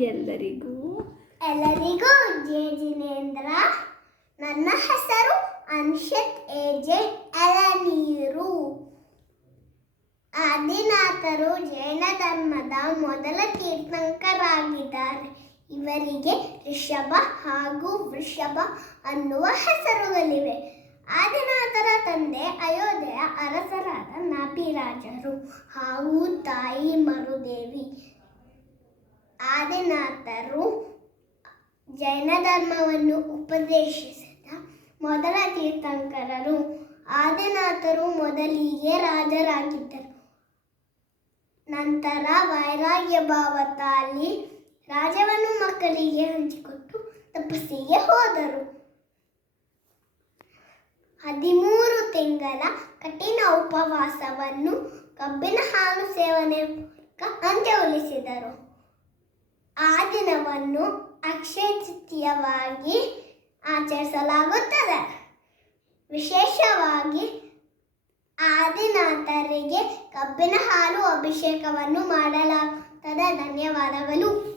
ಎಲ್ಲರಿಗೂ. ಎಲ್ಲರಿಗೂ ಜೆ ಜಿನೇಂದ್ರ. ನನ್ನ ಹೆಸರು ಅನ್ಷತ್ ಎಜೆ ಎಳನೀರು ಆದಿನಾಥರು ಜೈನ ಧರ್ಮದ ಮೊದಲ ತೀರ್ಥಂಕರಾಗಿದ್ದಾರೆ. ಇವರಿಗೆ ಋಷಭ ಹಾಗೂ ವೃಷಭ ಅನ್ನುವ ಹೆಸರುಗಳಿವೆ. ಆದಿನಾಥರ ತಂದೆ ಅಯೋಧ್ಯೆಯ ಅರಸರಾದ ನಾಪಿರಾಜರು ಹಾಗೂ ತಾಯಿ ಮರುದೇವಿ. ಆದಿನಾಥರು ಜೈನ ಧರ್ಮವನ್ನು ಉಪದೇಶಿಸಿದ ಮೊದಲ ತೀರ್ಥಂಕರರು ಆದಿನಾಥರು ಮೊದಲಿಗೆ ರಾಜರಾಗಿದ್ದರು. ನಂತರ ವೈರಾಗ್ಯ ಭಾವ ತಾಳಿ ರಾಜವನ್ನು ಮಕ್ಕಳಿಗೆ ಹಂಚಿಕೊಟ್ಟು ತಪಸ್ಸಿಗೆ ಹೋದರು. ಹದಿಮೂರು ತಿಂಗಳ ಕಠಿಣ ಉಪವಾಸವನ್ನು ಕಬ್ಬಿನ ಹಾಲು ಸೇವನೆ ಮೂಲಕ ಅಂತ್ಯಗೊಳಿಸಿದರು ಆ ದಿನವನ್ನು ಅಕ್ಷಯ ತೃತೀಯವಾಗಿ ಆಚರಿಸಲಾಗುತ್ತದೆ. ವಿಶೇಷವಾಗಿ ಆದಿನಾಥರಿಗೆ ಕಬ್ಬಿನ ಹಾಲು ಅಭಿಷೇಕವನ್ನು ಮಾಡಲಾಗುತ್ತದೆ. ಧನ್ಯವಾದಗಳು.